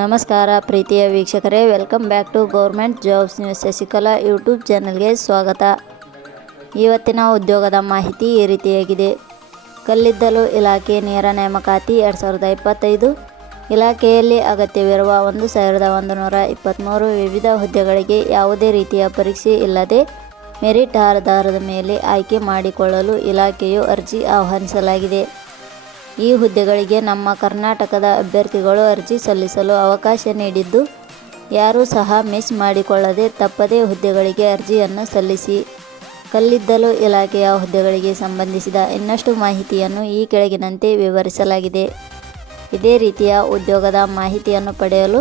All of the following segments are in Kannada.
ನಮಸ್ಕಾರ ಪ್ರೀತಿಯ ವೀಕ್ಷಕರೇ welcome back to government jobs news Shashikala YouTube ಚಾನಲ್ಗೆ ಸ್ವಾಗತ. ಇವತ್ತಿನ ಉದ್ಯೋಗದ ಮಾಹಿತಿ ಈ ರೀತಿಯಾಗಿದೆ. ಕಲ್ಲಿದ್ದಲು ಇಲಾಖೆ ನೇರ ನೇಮಕಾತಿ ಎರಡು ಸಾವಿರದ ಇಪ್ಪತ್ತೈದು ಇಲಾಖೆಯಲ್ಲಿ ಅಗತ್ಯವಿರುವ ಒಂದು ಸಾವಿರದ ಒಂದು ನೂರ ಇಪ್ಪತ್ತ್ಮೂರು ವಿವಿಧ ಹುದ್ದೆಗಳಿಗೆ ಯಾವುದೇ ರೀತಿಯ ಪರೀಕ್ಷೆ ಇಲ್ಲದೆ ಮೆರಿಟ್ ಆಧಾರದ ಮೇಲೆ ಆಯ್ಕೆ ಮಾಡಿಕೊಳ್ಳಲು ಇಲಾಖೆಯು ಅರ್ಜಿ ಆಹ್ವಾನಿಸಲಾಗಿದೆ. ಈ ಹುದ್ದೆಗಳಿಗೆ ನಮ್ಮ ಕರ್ನಾಟಕದ ಅಭ್ಯರ್ಥಿಗಳು ಅರ್ಜಿ ಸಲ್ಲಿಸಲು ಅವಕಾಶ ನೀಡಿದ್ದು, ಯಾರೂ ಸಹ ಮಿಸ್ ಮಾಡಿಕೊಳ್ಳದೆ ತಪ್ಪದೇ ಹುದ್ದೆಗಳಿಗೆ ಅರ್ಜಿಯನ್ನು ಸಲ್ಲಿಸಿ ಕಲ್ಲಿದ್ದಲು ಇಲಾಖೆಯ ಹುದ್ದೆಗಳಿಗೆ ಸಂಬಂಧಿಸಿದ ಇನ್ನಷ್ಟು ಮಾಹಿತಿಯನ್ನು ಈ ಕೆಳಗಿನಂತೆ ವಿವರಿಸಲಾಗಿದೆ. ಇದೇ ರೀತಿಯ ಉದ್ಯೋಗದ ಮಾಹಿತಿಯನ್ನು ಪಡೆಯಲು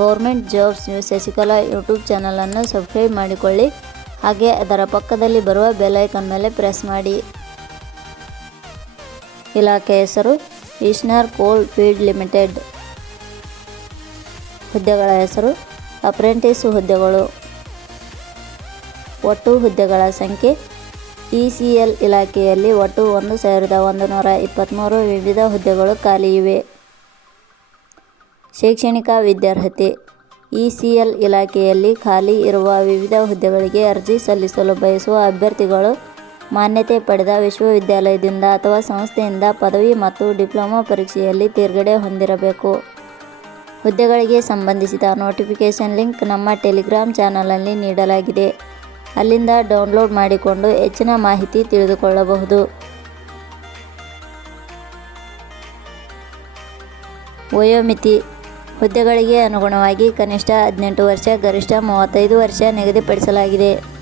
government jobs news Shashikala YouTube ಚಾನಲನ್ನು ಸಬ್ಸ್ಕ್ರೈಬ್ ಮಾಡಿಕೊಳ್ಳಿ. ಹಾಗೆ ಅದರ ಪಕ್ಕದಲ್ಲಿ ಬರುವ ಬೆಲ್ಲೈಕನ್ ಮೇಲೆ ಪ್ರೆಸ್ ಮಾಡಿ. ಇಲಾಖೆ ಹೆಸರು ಈಶ್ನರ್ ಕೋಲ್ ಫೀಲ್ಡ್ ಲಿಮಿಟೆಡ್. ಹುದ್ದೆಗಳ ಹೆಸರು ಅಪ್ರೆಂಟಿಸ್ ಹುದ್ದೆಗಳು. ಒಟ್ಟು ಹುದ್ದೆಗಳ ಸಂಖ್ಯೆ ಇ ಸಿ ಎಲ್ ಇಲಾಖೆಯಲ್ಲಿ ಒಟ್ಟು ಒಂದು ಸಾವಿರದ ಒಂದು ನೂರ ಇಪ್ಪತ್ತ್ಮೂರು ವಿವಿಧ ಹುದ್ದೆಗಳು ಖಾಲಿ ಇವೆ. ಶೈಕ್ಷಣಿಕ ವಿದ್ಯಾರ್ಹತೆ ಇ ಸಿ ಎಲ್ ಇಲಾಖೆಯಲ್ಲಿ ಖಾಲಿ ಇರುವ ವಿವಿಧ ಹುದ್ದೆಗಳಿಗೆ ಅರ್ಜಿ ಸಲ್ಲಿಸಲು ಬಯಸುವ ಅಭ್ಯರ್ಥಿಗಳು ಮಾನ್ಯತೆ ಪಡೆದ ವಿಶ್ವವಿದ್ಯಾಲಯದಿಂದ ಅಥವಾ ಸಂಸ್ಥೆಯಿಂದ ಪದವಿ ಮತ್ತು ಡಿಪ್ಲೊಮಾ ಪರೀಕ್ಷೆಯಲ್ಲಿ ತೇರ್ಗಡೆ ಹೊಂದಿರಬೇಕು. ಹುದ್ದೆಗಳಿಗೆ ಸಂಬಂಧಿಸಿದ ನೋಟಿಫಿಕೇಷನ್ ಲಿಂಕ್ ನಮ್ಮ ಟೆಲಿಗ್ರಾಮ್ ಚಾನಲಲ್ಲಿ ನೀಡಲಾಗಿದೆ. ಅಲ್ಲಿಂದ ಡೌನ್ಲೋಡ್ ಮಾಡಿಕೊಂಡು ಹೆಚ್ಚಿನ ಮಾಹಿತಿ ತಿಳಿದುಕೊಳ್ಳಬಹುದು. ವಯೋಮಿತಿ ಹುದ್ದೆಗಳಿಗೆ ಅನುಗುಣವಾಗಿ ಕನಿಷ್ಠ ಹದಿನೆಂಟು ವರ್ಷ, ಗರಿಷ್ಠ ಮೂವತ್ತೈದು ವರ್ಷ ನಿಗದಿಪಡಿಸಲಾಗಿದೆ.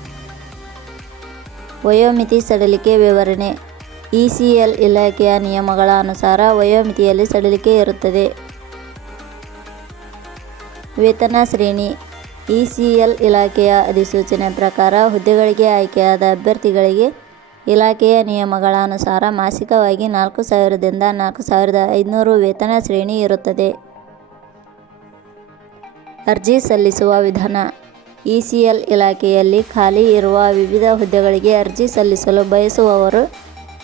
ವಯೋಮಿತಿ ಸಡಿಲಿಕೆ ವಿವರಣೆ. ಇ ಸಿ ಎಲ್ ಇಲಾಖೆಯ ನಿಯಮಗಳ ಅನುಸಾರ ವಯೋಮಿತಿಯಲ್ಲಿ ಸಡಿಲಿಕೆ ಇರುತ್ತದೆ. ವೇತನ ಶ್ರೇಣಿ. ಇ ಸಿ ಎಲ್ ಇಲಾಖೆಯ ಅಧಿಸೂಚನೆ ಪ್ರಕಾರ ಹುದ್ದೆಗಳಿಗೆ ಆಯ್ಕೆಯಾದ ಅಭ್ಯರ್ಥಿಗಳಿಗೆ ಇಲಾಖೆಯ ನಿಯಮಗಳ ಅನುಸಾರ ಮಾಸಿಕವಾಗಿ ನಾಲ್ಕು ಸಾವಿರದಿಂದ ನಾಲ್ಕು ಸಾವಿರದ ಐದುನೂರು ವೇತನ ಶ್ರೇಣಿ ಇರುತ್ತದೆ. ಅರ್ಜಿ ಸಲ್ಲಿಸುವ ವಿಧಾನ. ಇ ಸಿ ಎಲ್ ಇಲಾಖೆಯಲ್ಲಿ ಖಾಲಿ ಇರುವ ವಿವಿಧ ಹುದ್ದೆಗಳಿಗೆ ಅರ್ಜಿ ಸಲ್ಲಿಸಲು ಬಯಸುವವರು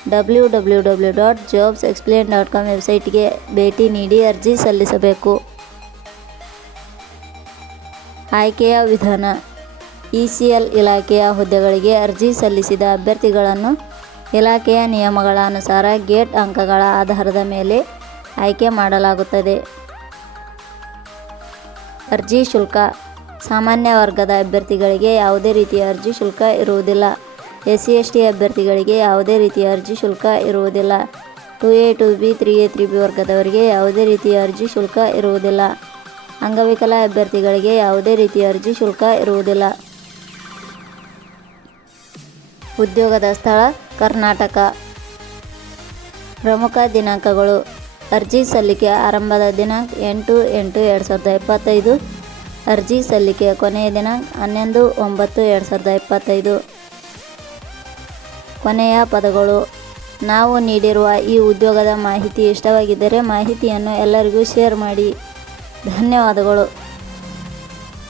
W W W dot jobs explain dot com ವೆಬ್ಸೈಟ್ಗೆ ಭೇಟಿ ನೀಡಿ ಅರ್ಜಿ ಸಲ್ಲಿಸಬೇಕು. ಆಯ್ಕೆಯ ವಿಧಾನ. ಇ ಸಿ ಎಲ್ ಇಲಾಖೆಯ ಹುದ್ದೆಗಳಿಗೆ ಅರ್ಜಿ ಸಲ್ಲಿಸಿದ ಅಭ್ಯರ್ಥಿಗಳನ್ನು ಇಲಾಖೆಯ ನಿಯಮಗಳ ಅನುಸಾರ ಗೇಟ್ ಅಂಕಗಳ ಆಧಾರದ ಮೇಲೆ ಆಯ್ಕೆ ಮಾಡಲಾಗುತ್ತದೆ. ಅರ್ಜಿ ಶುಲ್ಕ. ಸಾಮಾನ್ಯ ವರ್ಗದ ಅಭ್ಯರ್ಥಿಗಳಿಗೆ ಯಾವುದೇ ರೀತಿಯ ಅರ್ಜಿ ಶುಲ್ಕ ಇರುವುದಿಲ್ಲ. ಎಸ್ ಸಿ ಎಸ್ ಟಿ ಅಭ್ಯರ್ಥಿಗಳಿಗೆ ಯಾವುದೇ ರೀತಿಯ ಅರ್ಜಿ ಶುಲ್ಕ ಇರುವುದಿಲ್ಲ. Two A, two B, three A, three B ವರ್ಗದವರಿಗೆ ಯಾವುದೇ ರೀತಿಯ ಅರ್ಜಿ ಶುಲ್ಕ ಇರುವುದಿಲ್ಲ. ಅಂಗವಿಕಲ ಅಭ್ಯರ್ಥಿಗಳಿಗೆ ಯಾವುದೇ ರೀತಿಯ ಅರ್ಜಿ ಶುಲ್ಕ ಇರುವುದಿಲ್ಲ. ಉದ್ಯೋಗದ ಸ್ಥಳ ಕರ್ನಾಟಕ. ಪ್ರಮುಖ ದಿನಾಂಕಗಳು. ಅರ್ಜಿ ಸಲ್ಲಿಕೆ ಆರಂಭದ ದಿನಾಂಕ ಎಂಟು ಎಂಟು ಎರಡು ಸಾವಿರದ ಇಪ್ಪತ್ತೈದು. ಅರ್ಜಿ ಸಲ್ಲಿಕೆಯ ಕೊನೆಯ ದಿನಾಂಕ ಹನ್ನೊಂದು, ಒಂಬತ್ತು, ಎರಡು ಸಾವಿರದ ಇಪ್ಪತ್ತೈದು. ಕೊನೆಯ ಪದಗಳು. ನಾವು ನೀಡಿರುವ ಈ ಉದ್ಯೋಗದ ಮಾಹಿತಿ ಇಷ್ಟವಾಗಿದ್ದರೆ ಮಾಹಿತಿಯನ್ನು ಎಲ್ಲರಿಗೂ ಶೇರ್ ಮಾಡಿ. ಧನ್ಯವಾದಗಳು.